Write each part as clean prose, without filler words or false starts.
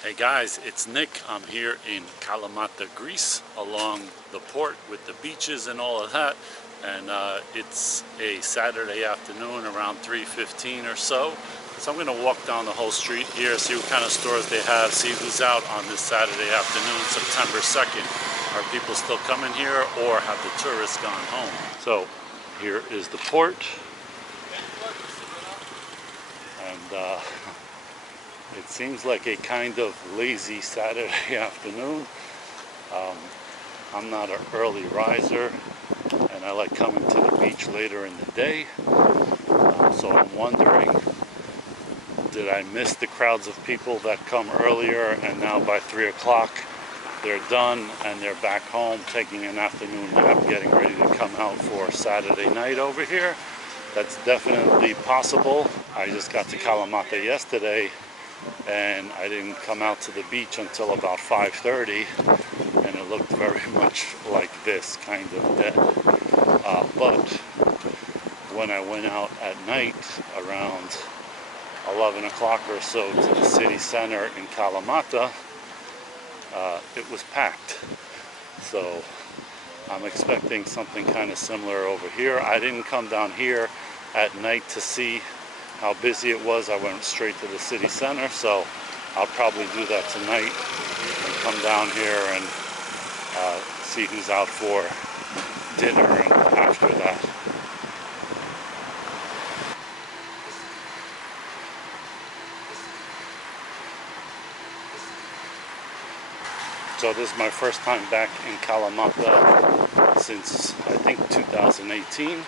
Hey guys, it's Nick. I'm here in Kalamata, Greece, along the port with the beaches and all of that. And it's a Saturday afternoon around 3:15 or so. So I'm going to walk down the whole street here, see what kind of stores they have, see who's out on this Saturday afternoon, September 2nd. Are people still coming here, or have the tourists gone home? So here is the port. And it seems like a kind of lazy Saturday afternoon. I'm not an early riser, and I like coming to the beach later in the day. So I'm wondering, did I miss the crowds of people that come earlier, and now by 3 o'clock they're done and they're back home taking an afternoon nap, getting ready to come out for Saturday night over here? That's definitely possible. I just got to Kalamata yesterday, and I didn't come out to the beach until about 5:30, and it looked very much like this, kind of dead. But when I went out at night around 11 o'clock or so to the city center in Kalamata, it was packed. So I'm expecting something kind of similar over here. I didn't come down here at night to see how busy it was. I went straight to the city center, so I'll probably do that tonight and come down here and see who's out for dinner and after that. So this is my first time back in Kalamata since I think 2018.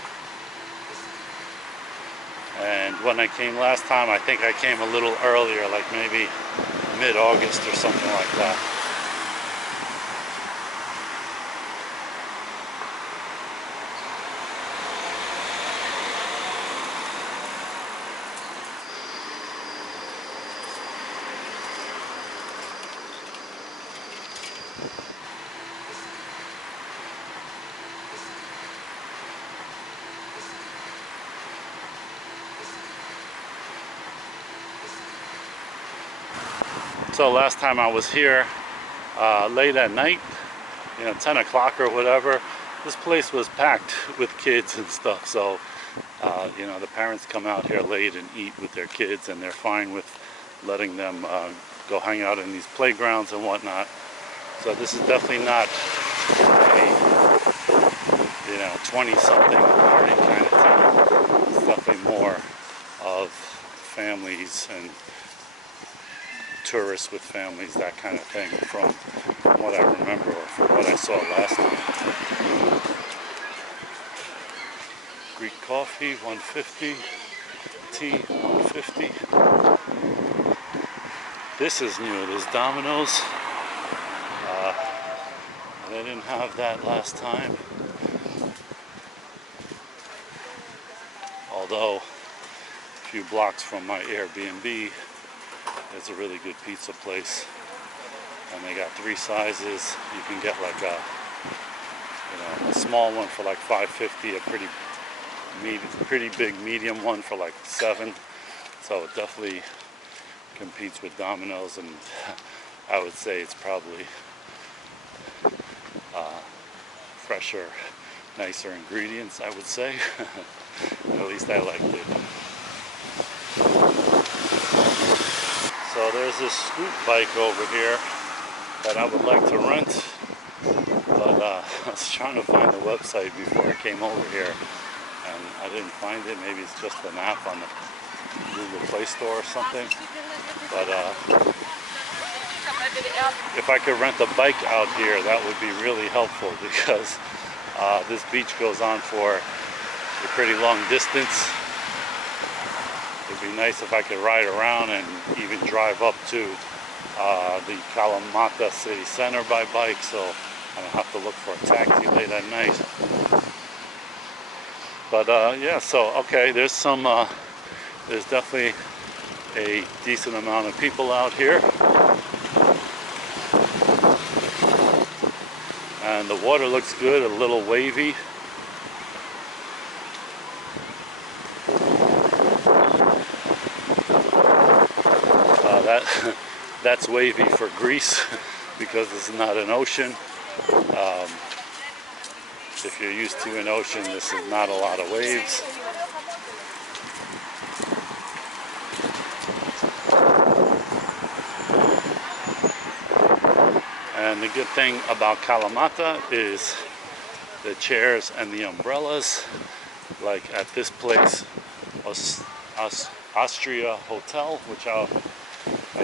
And when I came last time, I think I came a little earlier, like maybe mid-August or something like that. So last time I was here late at night, 10 o'clock or whatever, this place was packed with kids and stuff. So, the parents come out here late and eat with their kids, and they're fine with letting them go hang out in these playgrounds and whatnot. So this is definitely not a 20-something party kind of thing. It's definitely more of families and tourists with families, that kind of thing, from what I remember or from what I saw last time. Greek coffee, $1.50. Tea, $1.50. This is new. There's Domino's. They didn't have that last time. Although, a few blocks from my Airbnb, there's a really good pizza place, and they got 3 sizes. You can get like a small one for like $5.50, a pretty big medium one for like $7. So it definitely competes with Domino's, and I would say it's probably fresher, nicer ingredients, I would say. At least I liked it. So there's this scoot bike over here that I would like to rent, but I was trying to find the website before I came over here, and I didn't find it. Maybe it's just an app on the Google Play Store or something. But if I could rent a bike out here, that would be really helpful, because this beach goes on for a pretty long distance. It'd be nice if I could ride around and even drive up to the Kalamata city center by bike, so I don't have to look for a taxi late at night. But yeah, so okay, there's definitely a decent amount of people out here, and the water looks good, a little wavy. That's wavy for Greece because it's not an ocean. If you're used to an ocean, this is not a lot of waves. And the good thing about Kalamata is the chairs and the umbrellas. Like at this place, Austria Hotel, which I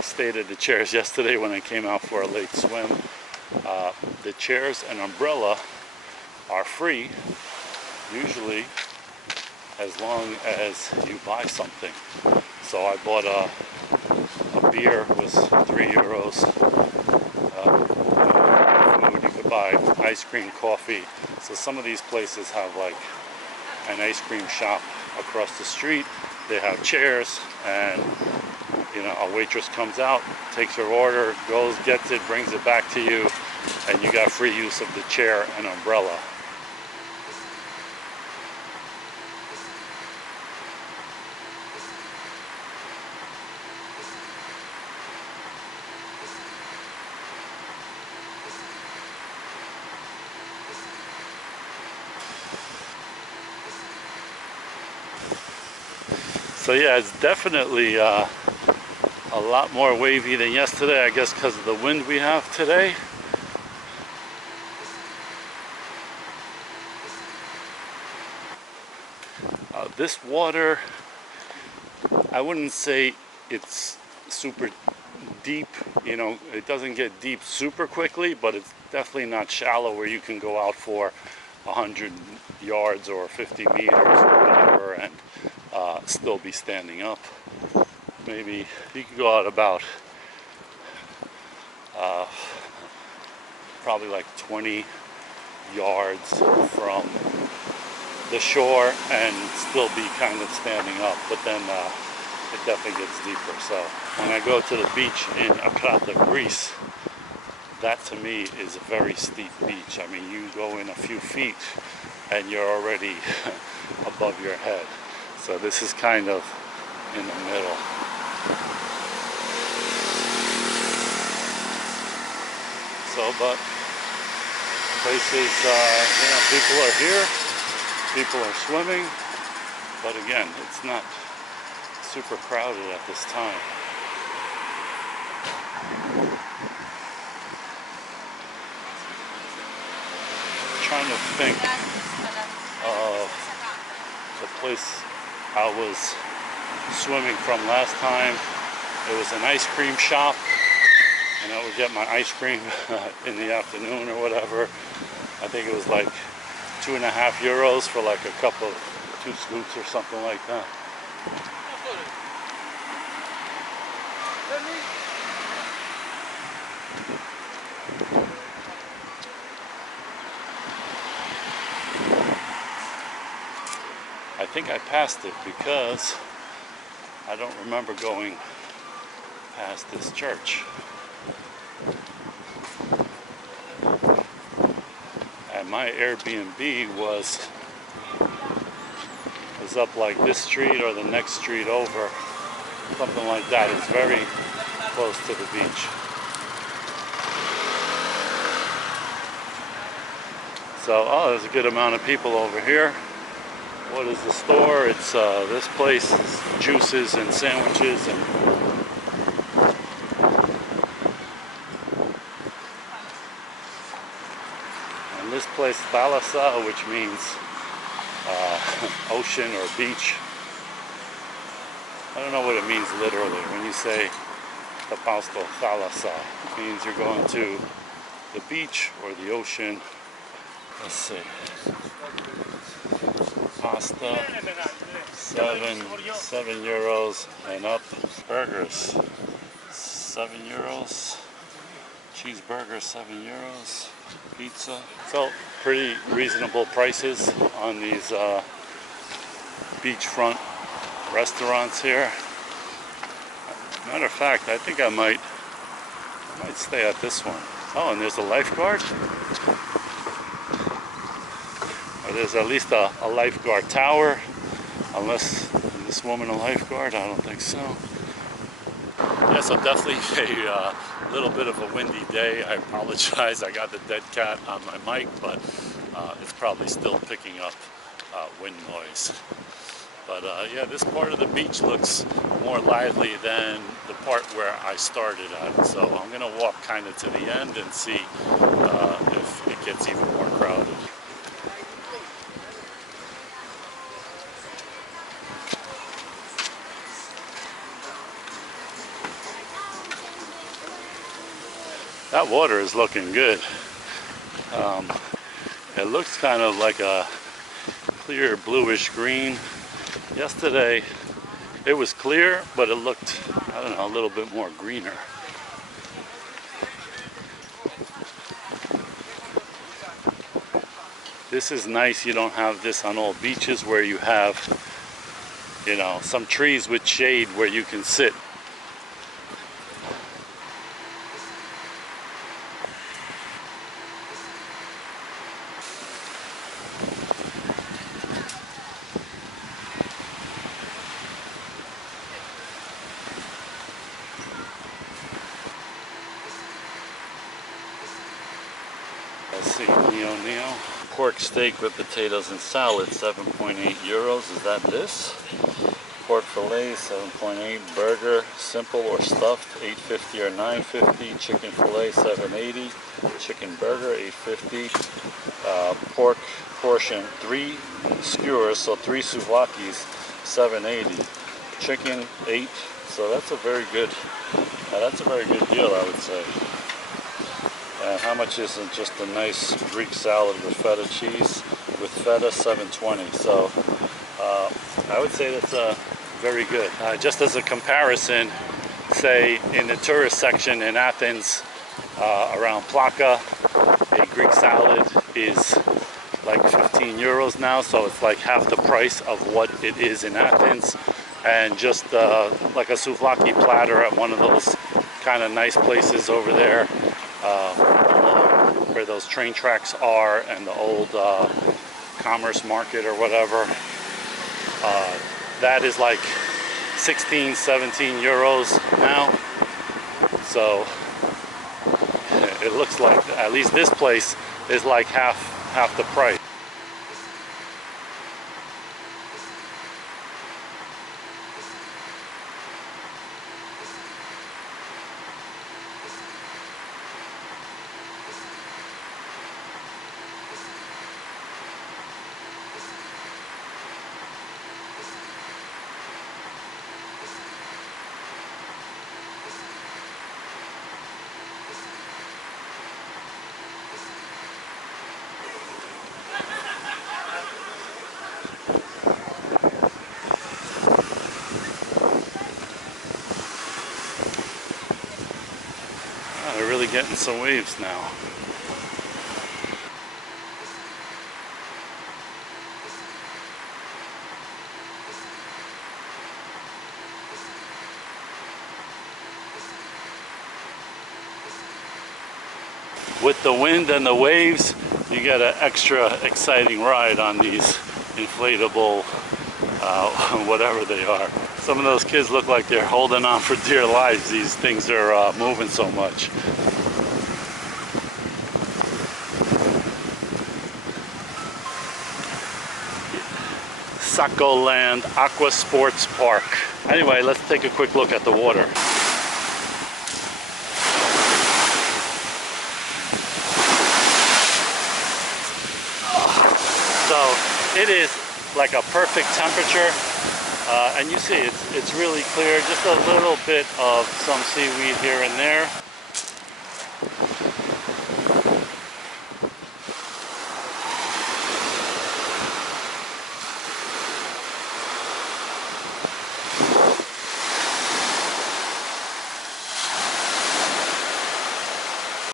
stayed at the chairs yesterday when I came out for a late swim. The chairs and umbrella are free, usually as long as you buy something. So I bought a beer, was €3. Food, you could buy ice cream, coffee. So some of these places have like an ice cream shop across the street. They have chairs, and you know, a waitress comes out, takes her order, goes, gets it, brings it back to you, and you got free use of the chair and umbrella. So yeah, it's definitely a lot more wavy than yesterday, I guess because of the wind we have today. This water, I wouldn't say it's super deep, you know, it doesn't get deep super quickly, but it's definitely not shallow where you can go out for 100 yards or 50 meters or whatever and still be standing up. Maybe you could go out about probably like 20 yards from the shore and still be kind of standing up, but then it definitely gets deeper. So when I go to the beach in Kalamata, Greece, that to me is a very steep beach. I mean, you go in a few feet and you're already above your head. So this is kind of in the middle. So, but places, you know, people are here, people are swimming, but again, it's not super crowded at this time. I'm trying to think of the place I was swimming from last time. It was an ice cream shop, and I would get my ice cream in the afternoon or whatever. I think it was like €2.50 for like a cup of 2 scoops or something like that. I think I passed it because I don't remember going past this church. And my Airbnb was up like this street or the next street over, something like that. It's very close to the beach. So, oh, there's a good amount of people over here. What is the store? It's this place, juices and sandwiches and this place Thalassa, which means ocean or beach. I don't know what it means literally. When you say Tapasto Thalassa, it means you're going to the beach or the ocean. Let's see. Pasta, €7 and up. Burgers, €7. Cheeseburger, €7. Pizza. So pretty reasonable prices on these beachfront restaurants here. Matter of fact, I think I might stay at this one. Oh, and there's a lifeguard. Or there's at least a lifeguard tower. Unless, is this woman a lifeguard? I don't think so. Yeah, so definitely a little bit of a windy day. I apologize, I got the dead cat on my mic, but it's probably still picking up wind noise. But yeah, this part of the beach looks more lively than the part where I started at. So I'm gonna walk kind of to the end and see if it gets even more crowded. That water is looking good. It looks kind of like a clear bluish green. Yesterday it was clear, but it looked, I don't know, a little bit more greener. This is nice. You don't have this on all beaches where you have, you know, some trees with shade where you can sit. Let's see, Neo. Pork steak with potatoes and salad, 7.8 euros. Is that this? Pork fillet, 7.8. Burger, simple or stuffed, 8.50 or 9.50. Chicken fillet, 7.80. Chicken burger, 8.50. Pork portion, 3 skewers, so 3 souvlaki's, 7.80. Chicken, 8. So that's a very good deal, I would say. And how much is just a nice Greek salad with feta cheese? With feta, 7.20. So I would say that's very good. Just as a comparison, say in the tourist section in Athens, around Plaka, a Greek salad is like 15 euros now. So it's like half the price of what it is in Athens. And just like a souvlaki platter at one of those kind of nice places over there, where those train tracks are and the old commerce market or whatever, that is like 16, 17 euros now. So it looks like at least this place is like half the price. They're really getting some waves now. With the wind and the waves, you get an extra exciting ride on these inflatable, whatever they are. Some of those kids look like they're holding on for dear lives. These things are moving so much. Sacco Land Aqua Sports Park. Anyway, let's take a quick look at the water. So it is like a perfect temperature, and you see it's really clear, just a little bit of some seaweed here and there.